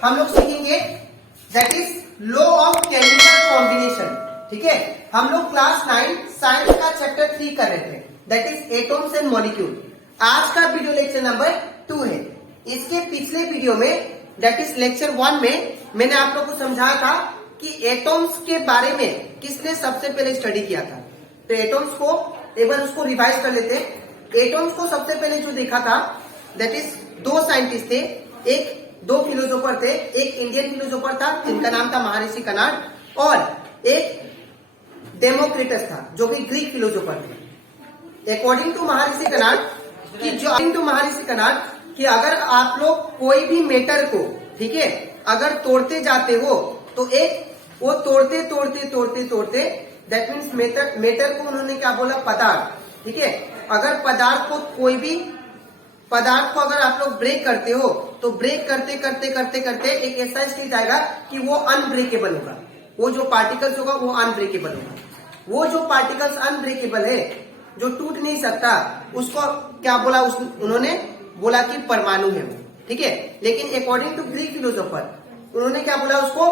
हम लोग सीखेंगे that is law of chemical combination. ठीक है, हम लोग क्लास 9 साइंस का चैप्टर 3 कर रहे थे, that is atoms and molecule. आज का वीडियो लेक्चर नंबर 2 है। इसके पिछले वीडियो में दैट इज लेक्चर 1 में मैंने आप लोग को समझाया था कि एटम्स के बारे में किसने सबसे पहले स्टडी किया था। तो एटम्स को एक बार उसको रिवाइज कर लेते हैं। एटम्स को सबसे पहले जो देखा था दैट इज दो साइंटिस्ट थे, दो फिलोसोफर थे। एक इंडियन फिलोसोफर था जिनका नाम था महर्षि कणाद और एक डेमोक्रिटस था जो कि ग्रीक फिलोसोफर थे। अकॉर्डिंग टू महर्षि कणाद कि अगर आप लोग कोई भी मेटर को, ठीक है, अगर तोड़ते जाते हो तो वो तोड़ते दैट मीन्स मेटर को उन्होंने क्या बोला, पदार्थ। ठीक है, अगर पदार्थ को कोई भी पदार्थ को अगर आप लोग ब्रेक करते हो तो ब्रेक करते एक ऐसा स्टेज आएगा कि वो अनब्रेकेबल होगा। वो जो पार्टिकल्स होगा वो अनब्रेकेबल होगा। वो जो पार्टिकल्स अनब्रेकेबल है, जो टूट नहीं सकता, उसको क्या बोला, उन्होंने बोला कि परमाणु है वो। ठीक है, लेकिन अकॉर्डिंग टू ग्रीक फिलोसोफर उन्होंने क्या बोला, उसको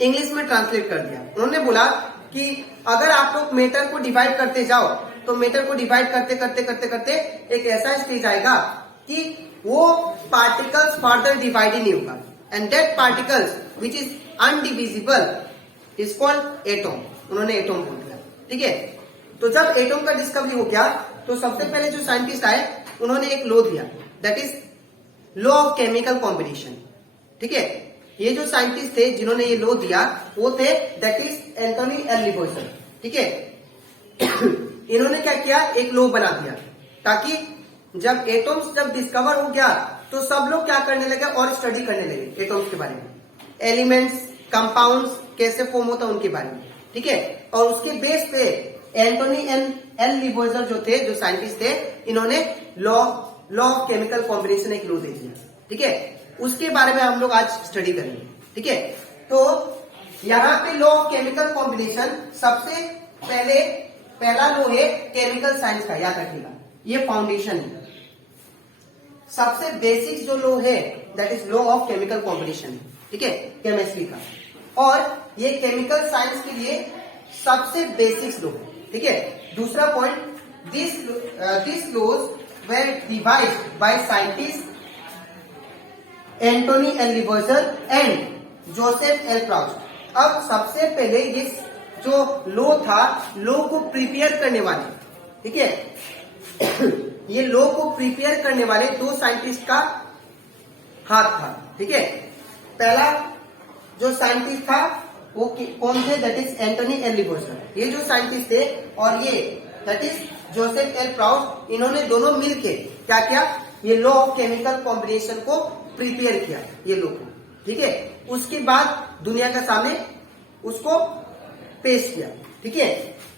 इंग्लिश में ट्रांसलेट कर दिया। उन्होंने बोला कि अगर आप लोग मेटर को डिवाइड करते जाओ तो मेटर को डिवाइड करते एक ऐसा स्टेज आएगा कि वो पार्टिकल्स फर्दर डिवाइड ही नहीं होगा, and that particles which is undivisible is called atom. उन्होंने एटम बोल दिया। ठीक है, तो जब एटम का डिस्कवरी हो गया तो सबसे पहले जो साइंटिस्ट आए उन्होंने एक लॉ दिया, that is law of chemical combination. ठीक है, ये जो साइंटिस्ट थे जिन्होंने ये लॉ दिया वो थे दैट इज एंथोनी एल लिबोइजर। ठीक है, इन्होंने क्या किया, एक लॉ बना दिया ताकि जब एटम्स जब डिस्कवर हो गया तो सब लोग क्या करने लगे और स्टडी करने लगे एटम्स के बारे में, एलिमेंट्स, कंपाउंड्स कैसे फॉर्म होता है उनके बारे में। ठीक है, और उसके बेस पे एंथोनी एल लिबोइजर जो थे, जो साइंटिस्ट थे, इन्होंने लॉ ऑफ केमिकल कॉम्बिनेशन एक लॉ दे दिया। ठीक है, उसके बारे में हम लोग आज स्टडी करेंगे। ठीक है, तो यहाँ पे लॉ ऑफ केमिकल कॉम्बिनेशन सबसे पहला लॉ है केमिकल साइंस का, याद रखिएगा, ये फाउंडेशन है। सबसे बेसिक जो लॉ है that is law of chemical combination. ठीक है, केमिस्ट्री का, और ये केमिकल साइंस के लिए सबसे बेसिक लॉ है। ठीक है, दूसरा point, this laws were devised by scientist Antoine L Lavoisier and Joseph L Proust. अब सबसे पहले ये जो लॉ था, लॉ को प्रिपेयर करने वाले, ठीक है, ये लॉ को प्रिपेयर करने वाले दो साइंटिस्ट का हाथ था। ठीक है, पहला जो साइंटिस्ट था वो कौन थे, दैट इज एंटोनी एल लिबोइजर। ये जो साइंटिस्ट थे और ये that is Joseph L Proust, इन्होंने दोनों मिलके क्या किया, ये लॉ ऑफ केमिकल कॉम्बिनेशन को प्रिपेयर किया, ये लॉ को। ठीक है, उसके बाद दुनिया के सामने उसको पेश किया। ठीक है,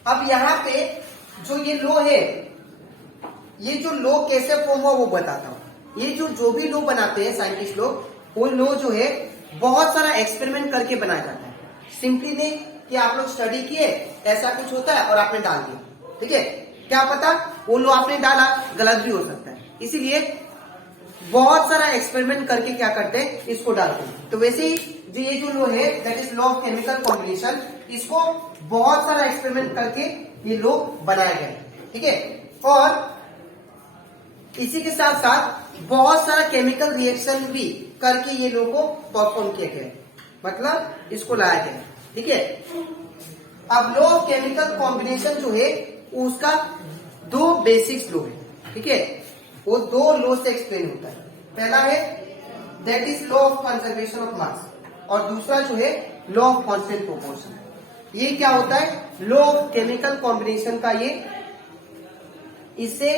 अब यहाँ पे जो ये लॉ है, ये जो लॉ कैसे फॉर्म हुआ वो बताता हूँ। ये जो भी लॉ बनाते हैं साइंटिस्ट लोग, वो लॉ जो है बहुत सारा एक्सपेरिमेंट करके बनाया जाता है। सिंपली नहीं कि आप लोग स्टडी किए, ऐसा कुछ होता है और आपने डाल दिया। ठीक है, क्या पता वो लॉ आपने डाला गलत भी हो सकता है, इसीलिए बहुत सारा एक्सपेरिमेंट करके क्या करते हैं, इसको डालते हैं। तो वैसे ही जो ये जो लॉ है that is law of chemical combination, इसको बहुत सारा एक्सपेरिमेंट करके ये लॉ बनाया गया है। ठीक है, और इसी के साथ साथ बहुत सारा केमिकल रिएक्शन भी करके ये लॉ को परफॉर्म किया गया, मतलब इसको लाया गया। ठीक है, अब लॉ ऑफ केमिकल कॉम्बिनेशन जो है उसका दो बेसिक्स लॉ है। ठीक है, वो दो लॉ से एक्सप्लेन होता है। पहला है that is law of conservation of मास, और दूसरा जो है लॉ ऑफ कांस्टेंट प्रोपोर्शन। ये क्या होता है, लॉ ऑफ केमिकल कॉम्बिनेशन का इससे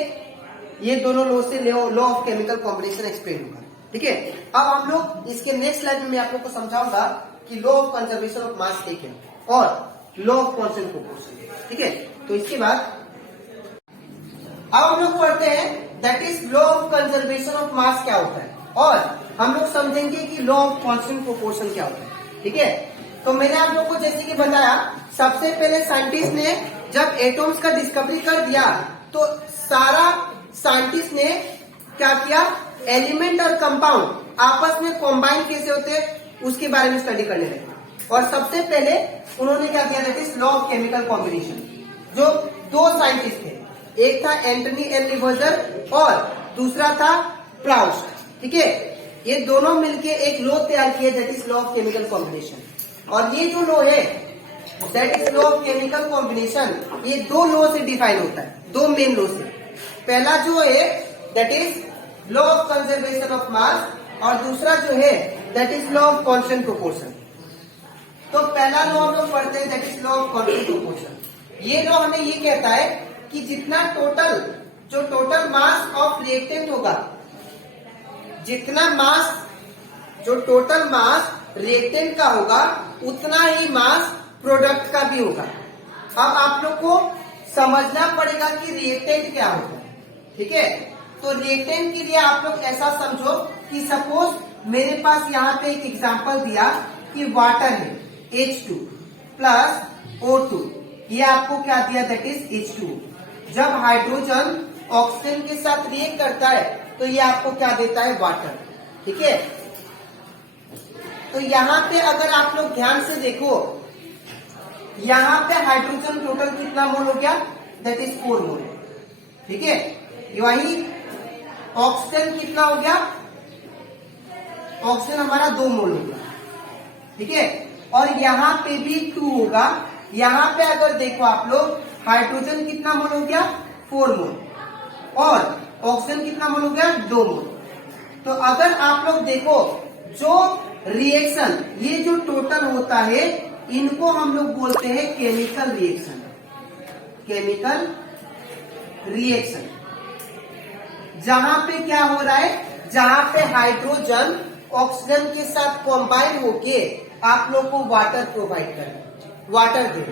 ये दोनों लॉ से law of chemical combination explain होगा। ठीक है, अब हम लोग इसके नेक्स्ट स्लाइड में मैं आप लोग को समझाऊंगा कि लॉ ऑफ कंजर्वेशन ऑफ मास क्या है और लॉ ऑफ कांस्टेंट प्रोपोर्शन। ठीक है, तो इसके बाद अब हम लोग पढ़ते हैं that is law of conservation of मास क्या होता है, और हम लोग समझेंगे कि लॉ ऑफ कांस्टेंट प्रोपोर्शन क्या होता है। ठीक है, तो मैंने आप लोग को जैसे कि बताया, सबसे पहले साइंटिस्ट ने जब एटम्स का डिस्कवरी कर दिया तो सारा साइंटिस्ट ने क्या किया, एलिमेंट और कंपाउंड आपस में कॉम्बाइन कैसे होते हैं उसके बारे में स्टडी करने लगे। और सबसे पहले उन्होंने क्या किया, that is law of chemical combination. जो दो साइंटिस्ट थे, एक था एंटनी एल लिवर्जर और दूसरा था प्राउस्ट, ठीक है। ये दोनों मिलके एक लॉ तैयार किया that is law of chemical combination. और ये जो लॉ है that is law of chemical combination, ये दो लॉ से डिफाइन होता है, दो मेन लॉ से। पहला जो है that is law of conservation of मास और दूसरा जो है that is law of constant proportion. तो पहला लॉ हम लोग पढ़ते हैं that is law of constant proportion. ये लॉ हमें ये कहता है कि जितना टोटल मास ऑफ रिएक्टेंट होगा, जितना मास जो टोटल मास रिएक्टेंट का होगा उतना ही मास प्रोडक्ट का भी होगा। अब आप लोग को समझना पड़ेगा कि रिएक्टेंट क्या होता है, ठीक है। तो रिएक्टेंट के लिए आप लोग ऐसा समझो कि सपोज मेरे पास यहाँ पे एक एग्जांपल दिया कि वाटर है H2 प्लस O2, ये आपको क्या दिया दैट इज H2। जब हाइड्रोजन ऑक्सीजन के साथ रिएक्ट करता है तो ये आपको क्या देता है, वाटर, ठीक है। तो यहाँ पे अगर आप लोग ध्यान से देखो, यहाँ पे हाइड्रोजन टोटल कितना मोल हो गया, दैट इज 4 मोल, ठीक है। वही ऑक्सीजन कितना हो गया, ऑक्सीजन हमारा 2 मोल होगा, ठीक है। और यहाँ पे भी 2 होगा। यहाँ पे अगर देखो आप लोग, हाइड्रोजन कितना मोल हो गया, 4 मोल, और ऑक्सीजन कितना मोल हो गया, 2 मोल। तो अगर आप लोग देखो जो रिएक्शन, ये जो टोटल होता है इनको हम लोग बोलते हैं केमिकल रिएक्शन। केमिकल रिएक्शन जहां पे क्या हो रहा है, जहां पे हाइड्रोजन ऑक्सीजन के साथ कंबाइन होके आप लोग को वाटर प्रोवाइड करें, वाटर दे।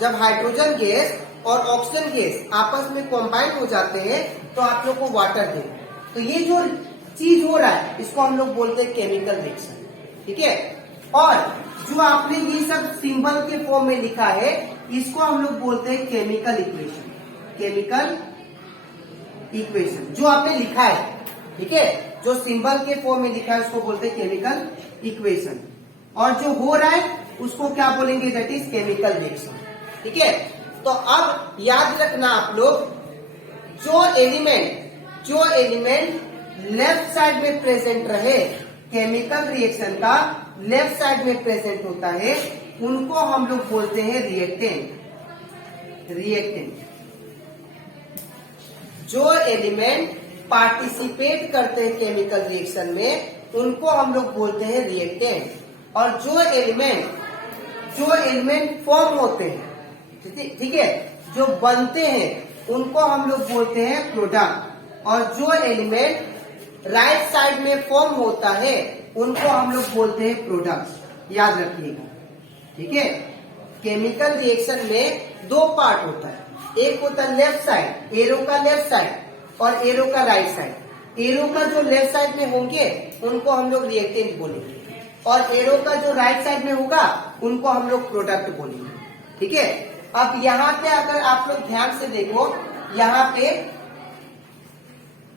जब हाइड्रोजन गैस और ऑक्सीजन गैस आपस में कंबाइन हो जाते हैं तो आप लोग को वाटर दे। तो ये जो चीज हो रहा है इसको हम लोग बोलते हैं केमिकल रिएक्शन, ठीक है। और जो आपने ये सब सिंबल के फॉर्म में लिखा है इसको हम लोग बोलते हैं केमिकल इक्वेशन। केमिकल इक्वेशन जो आपने लिखा है, ठीक है, जो सिंबल के फॉर्म में लिखा है उसको बोलते हैं केमिकल इक्वेशन। और जो हो रहा है उसको क्या बोलेंगे, दैट इज केमिकल रिएक्शन, ठीक है। तो अब याद रखना आप लोग, जो एलिमेंट लेफ्ट साइड में प्रेजेंट रहे, केमिकल रिएक्शन का लेफ्ट साइड में प्रेजेंट होता है, उनको हम लोग बोलते हैं रिएक्टेंट। जो एलिमेंट पार्टिसिपेट करते हैं केमिकल रिएक्शन में उनको हम लोग बोलते हैं रिएक्टेंट। और जो एलिमेंट फॉर्म होते हैं, ठीक है, जो बनते हैं उनको हम लोग बोलते हैं प्रोडक्ट। और जो एलिमेंट राइट साइड में फॉर्म होता है उनको हम लोग बोलते हैं प्रोडक्ट। याद रखिएगा, ठीक है। केमिकल रिएक्शन में 2 पार्ट होता है, एक होता है लेफ्ट साइड, एरो का लेफ्ट साइड और एरो का राइट साइड। एरो का जो लेफ्ट साइड में होंगे उनको हम लोग रिएक्टेंट बोलेंगे और एरो का जो राइट साइड में होगा उनको हम लोग प्रोडक्ट बोलेंगे, ठीक है। अब यहाँ पे अगर आप लोग ध्यान से देखो, यहाँ पे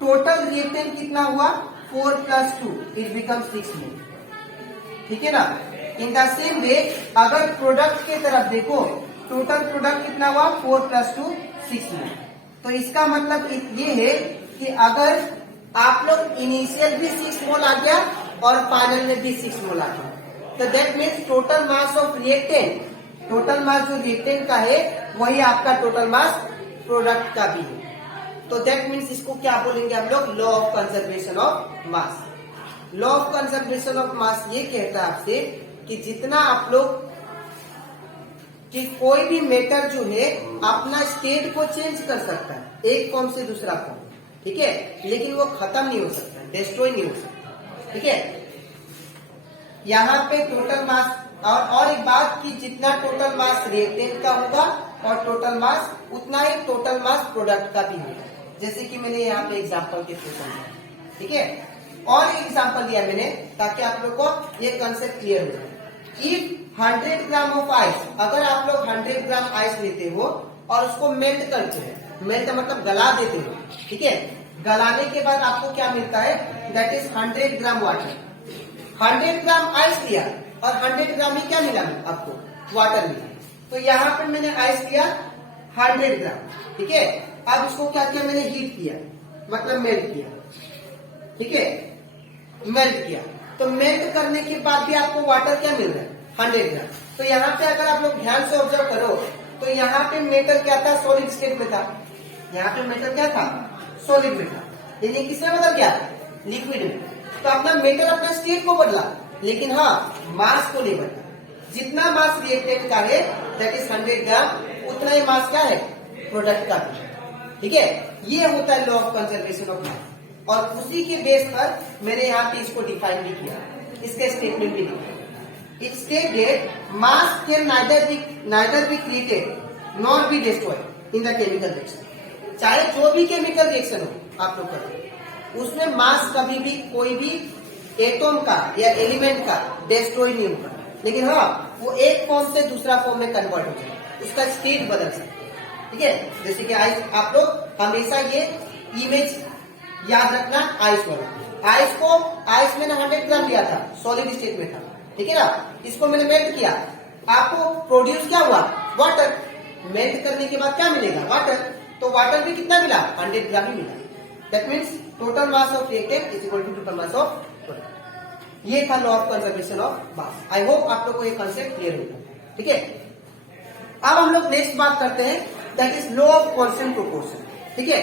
टोटल रिएक्टेंट कितना हुआ, 4 + 2 इट बिकम 6 मोल, ठीक है ना। इन द सेम वे अगर प्रोडक्ट के तरफ देखो, टोटल प्रोडक्ट कितना हुआ, 4 + 2 6 मोल। तो इसका मतलब ये है कि अगर आप लोग इनिशियल भी 6 मोल आ गया और फाइनल में भी 6 मोल आ गया, तो that means total mass of reactant, total mass जो रिएक्टेंट का है वही आपका टोटल मास प्रोडक्ट का भी है। तो दैट मीन्स इसको क्या बोलेंगे हम लोग, law of conservation of mass. Law of conservation of मास ये कहता है आपसे कि जितना आप लोग, कि कोई भी मेटर जो है अपना स्टेट को चेंज कर सकता है, एक फॉर्म से दूसरा फॉर्म, ठीक है, लेकिन वो खत्म नहीं हो सकता, डिस्ट्रॉय नहीं हो सकता, ठीक है। यहाँ पे टोटल मास और एक बात कि जितना टोटल मास रिएक्टेंट का होगा और टोटल मास उतना ही टोटल मास प्रोडक्ट का भी होगा, जैसे कि मैंने यहाँ पे एग्जांपल के थ्रू समझा, ठीक है। और एक एग्जांपल दिया मैंने ताकि आप लोग को ये कंसेप्ट क्लियर हो जाए। इफ 100 ग्राम ऑफ आइस, अगर आप लोग 100 ग्राम आइस लेते हो और उसको मेल्ट करते हो, मेल्ट मतलब गला देते हो, ठीक है, गलाने के बाद आपको क्या मिलता है, that is 100 gram water. 100 gram ice लिया और 100 ग्राम में क्या मिला आपको, वाटर मिला। तो यहाँ पे मैंने आइस लिया 100 ग्राम, ठीक है। अब इसको क्या किया मैंने, हीट किया, मतलब मेल्ट किया, ठीक है, मेल्ट किया। तो मेल्ट करने के बाद भी आपको वाटर क्या मिल रहा है, 100 ग्राम। तो यहाँ पे अगर आप लोग ध्यान से ऑब्जर्व करो तो यहाँ पे मेटल क्या था, सॉलिड स्टेट में था। यहाँ पे मेटल क्या था, सॉलिड में था, लेकिन किसमें बदल गया, लिक्विड में। तो अपना मेटल अपना स्टेट को बदला, लेकिन हाँ मास को नहीं बदला। जितना मास रिएक्टेंट का है दैट इज 100 ग्राम, उतना ही मास क्या है, प्रोडक्ट का भी, ठीक है। ये होता है लॉ ऑफ कंजर्वेशन ऑफ मास, और उसी के बेस पर मैंने यहाँ पे इसको डिफाइन भी किया, इसके स्टेटमेंट भी लिखा। It stated mass can neither be created nor be destroyed in the chemical reaction। चाहे जो भी केमिकल रिएक्शन हो आप लोग करो, उसमें मास कभी भी कोई भी एटॉम का या एलिमेंट का डिस्ट्रॉय नहीं होगा, लेकिन हाँ वो एक फॉर्म से दूसरा फॉर्म में कन्वर्ट हो जाए, उसका स्टेट बदल सकता है, ठीक है। जैसे कि आइस, आप लोग हमेशा ये इमेज याद रखना, आइस वाला। आइस मैंने 100 ग्राम लिया था, सॉलिड स्टेट में था, ठीक है ना। इसको मैंने मेल्ट किया, आपको प्रोड्यूस क्या हुआ, वाटर। मेल्ट करने के बाद क्या मिलेगा, वाटर। तो वाटर भी कितना मिला, 100 ग्राम ही मिला। That means total mass of reactant is equal to total mass of product. ये था law of conservation of mass. I hope आप लोग को ये कॉन्सेप्ट क्लियर होगा, ठीक है। अब हम लोग नेक्स्ट बात करते हैं, that is law of constant proportion, ठीक है।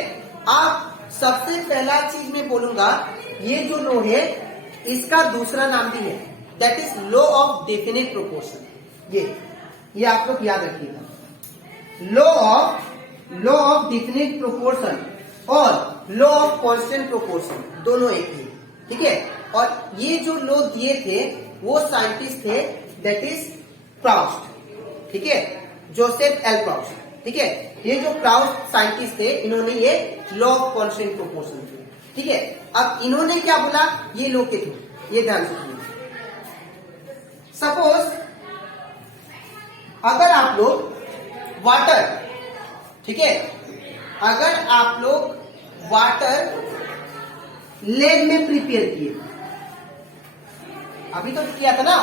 आप सबसे पहला चीज मैं बोलूंगा, ये जो लॉ है इसका दूसरा नाम भी है, that is law of definite proportion. ये आप लोग याद रखिएगा, लॉ ऑफ डेफिनेट प्रोपोर्शन और लॉ ऑफ कांस्टेंट प्रोपोर्शन दोनों एक ही, ठीक है। और ये जो लॉ दिए थे वो साइंटिस्ट थे, दैट इज प्राउस्ट, ठीक है, जोसेफ एल प्राउस्ट, ठीक है। ये जो प्राउस्ट साइंटिस्ट थे, इन्होंने ये लॉ ऑफ कांस्टेंट प्रोपोर्शन थे, ठीक है। अब इन्होंने क्या बोला, ये लॉ के थ्रू, ये ध्यान से सुनिए। सपोज अगर आप लोग वाटर, ठीक है, अगर आप लोग वाटर लैब में प्रिपेयर किए, अभी तो किया था ना,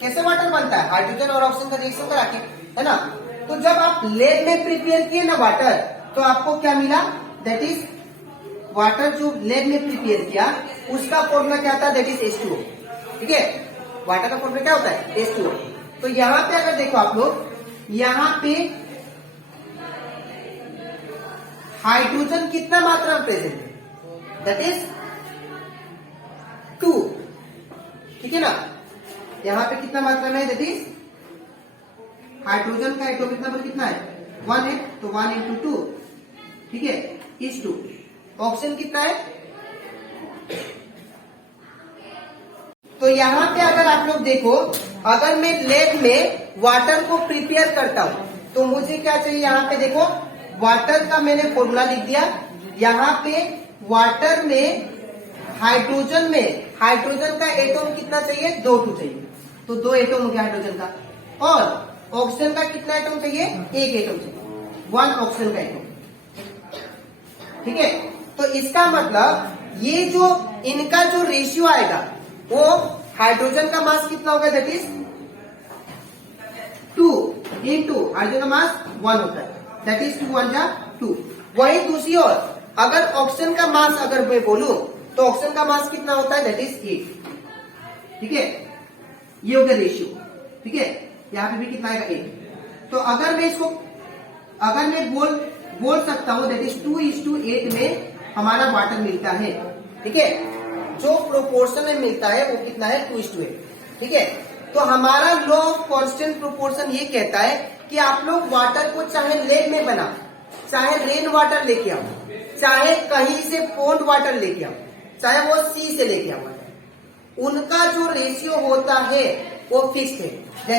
कैसे वाटर बनता है, हाइड्रोजन और ऑक्सीजन का रिएक्शन करा के, है ना। तो जब आप लैब में प्रिपेयर किए ना वाटर, तो आपको क्या मिला, दैट इज वाटर जो लैब में प्रिपेयर किया उसका फॉर्मूला क्या था, दैट इज H2O, ठीक है। वाटर का फॉर्मूला क्या होता है, H2O। तो यहां पे अगर देखो आप लोग, यहां पे हाइड्रोजन कितना मात्रा में प्रेजेंट है, दैट इज 2, ठीक है ना। यहां पे कितना मात्रा में है, दैट इज हाइड्रोजन का एटॉमिक नंबर कितना है, 1 है, तो 1 into 2, ठीक है, इज 2। ऑक्सीजन कितना है, तो यहां पे अगर आप लोग देखो, अगर मैं लैब में वाटर को प्रिपेयर करता हूं तो मुझे क्या चाहिए, यहां पे देखो वाटर का मैंने फॉर्मूला लिख दिया। यहां पे वाटर में हाइड्रोजन का एटॉम कितना चाहिए, 2 चाहिए, तो 2 एटॉम हो गया हाइड्रोजन का। और ऑक्सीजन का कितना एटॉम चाहिए, 1 एटॉम चाहिए, 1 ऑक्सीजन का एटॉम, ठीक है। तो इसका मतलब ये जो इनका जो रेशियो आएगा वो हाइड्रोजन का मास कितना होगा, दैट इज 2 into हाइड्रोजन का मास 1 होता है, दैट इज 2 1 जा 2। वही दूसरी ओर अगर ऑक्सीजन का मास अगर मैं बोलूं तो ऑक्सीजन का मास कितना होता है, दैट इज 8, ठीक है। ये हो गया रेशियो, ठीक है। यहां पे भी कितना आएगा, 8। तो अगर मैं इसको अगर मैं बोल सकता हूं दैट इज 2:8 में हमारा वाटर मिलता है, ठीक है। जो प्रोपोर्शन में मिलता है वो कितना है, 2:8, ठीक है। तो हमारा लॉ ऑफ कांस्टेंट प्रोपोर्शन ये कहता है कि आप लोग वाटर को चाहे लैब में बनाओ, चाहे रेन वाटर लेके आओ, चाहे कहीं से पॉन्ड वाटर लेके आओ, चाहे वो सी से लेके आओ, उनका जो रेशियो होता है वो फिक्स्ड है।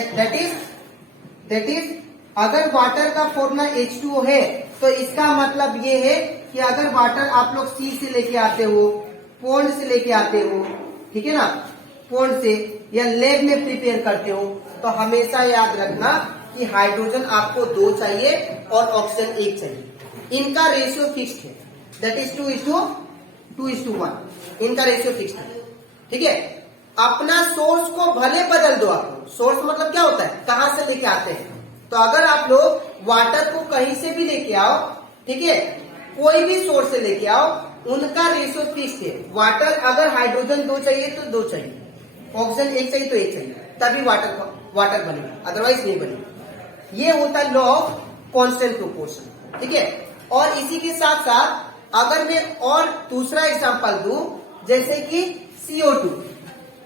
दैट इज अगर वाटर का फॉर्मूला H2O है तो इसका मतलब ये है कि अगर वाटर आप लोग सी से लेके आते हो, पॉन्ड से लेके आते हो, ठीक है ना, पॉन्ड से, या लैब में प्रिपेयर करते हो, तो हमेशा याद रखना कि हाइड्रोजन आपको 2 चाहिए और ऑक्सीजन 1 चाहिए। इनका रेशियो फिक्स्ड है, दैट इज 2:1, इनका रेशियो फिक्स्ड है, ठीक है। अपना सोर्स को भले बदल दो। आप लोग सोर्स मतलब क्या होता है, कहां से लेके आते हैं। तो अगर आप लोग वाटर को कहीं से भी लेके आओ, ठीक है, कोई भी सोर्स से लेके आओ, उनका रेशियो फिक्स है। वाटर अगर हाइड्रोजन 2 चाहिए तो 2 चाहिए, ऑक्सीजन 1 चाहिए तो 1 चाहिए, तभी वाटर बनेगा, अदरवाइज नहीं बनेगा। ये होता है लॉ ऑफ कांस्टेंट प्रोपोर्शन, ठीक है। और इसी के साथ साथ अगर मैं और दूसरा एग्जांपल दूं, जैसे कि CO2,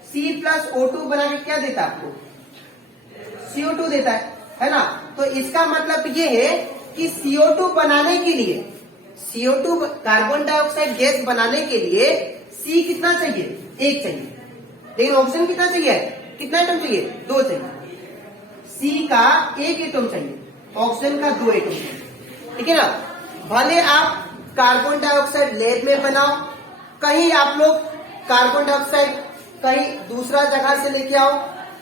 C+O2 बना के क्या देता है आपको, CO2 देता है ना। तो इसका मतलब ये है कि CO2 बनाने के लिए, CO2 कार्बन डाइऑक्साइड गैस बनाने के लिए C कितना चाहिए, 1 चाहिए, लेकिन ऑक्सीजन कितना चाहिए, कितना एटम चाहिए, 2 चाहिए। C का 1 एटम चाहिए, ऑक्सीजन का 2 एटम चाहिए, ठीक है ना। भले आप कार्बन डाइऑक्साइड लैब में बनाओ, कहीं आप लोग कार्बन डाइऑक्साइड कहीं दूसरा जगह से लेके आओ,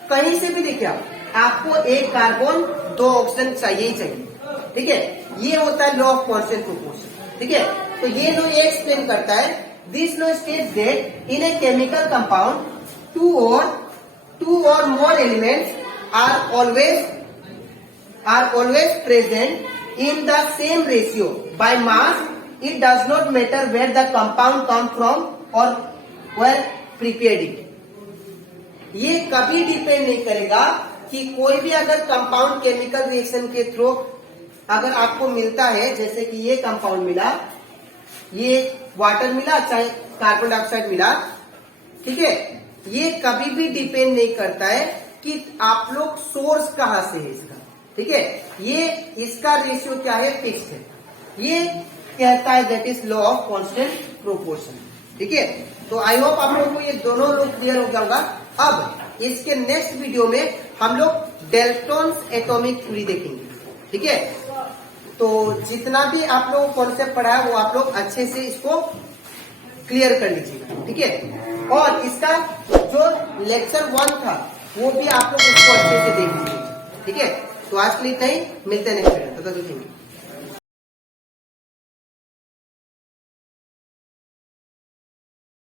कहीं से भी लेके आओ, आपको 1 कार्बन 2 ऑक्सीजन चाहिए ही चाहिए, ठीक है। ये होता है लॉ ऑफ कांस्टेंट प्रोपोर्शन, ठीक है। तो ये लॉ ये एक्सप्लेन करता है, this law states that in a chemical compound two or more elements are always present in the same ratio by mass. It does not matter where the compound come from or where prepared it. ये कभी depend नहीं करेगा कि कोई भी अगर compound chemical reaction के through अगर आपको मिलता है, जैसे कि ये कंपाउंड मिला, ये वाटर मिला, चाहे कार्बन डाइऑक्साइड मिला, ठीक है, ये कभी भी डिपेंड नहीं करता है कि आप लोग सोर्स कहां से है इसका, ठीक है। ये इसका रेशियो क्या है, फिक्स्ड है। ये कहता है that is law of constant proportion, ठीक है। तो आई होप आप लोगों को ये दोनों लोग क्लियर हो गया होगा। अब इसके नेक्स्ट वीडियो में हम लोग डेल्टॉन्स एटॉमिक थ्योरी देखेंगे, ठीक है। तो जितना भी आप लोग कॉन्सेप्ट पढ़ा है वो आप लोग अच्छे से इसको क्लियर कर लीजिएगा, ठीक है। और इसका जो लेक्चर 1 था वो भी आप लोग उसको अच्छे से देख लीजिए, ठीक है। तो आज के लिए इतना ही, मिलते हैं नेक्स्ट वीडियो, तो थैंक यू।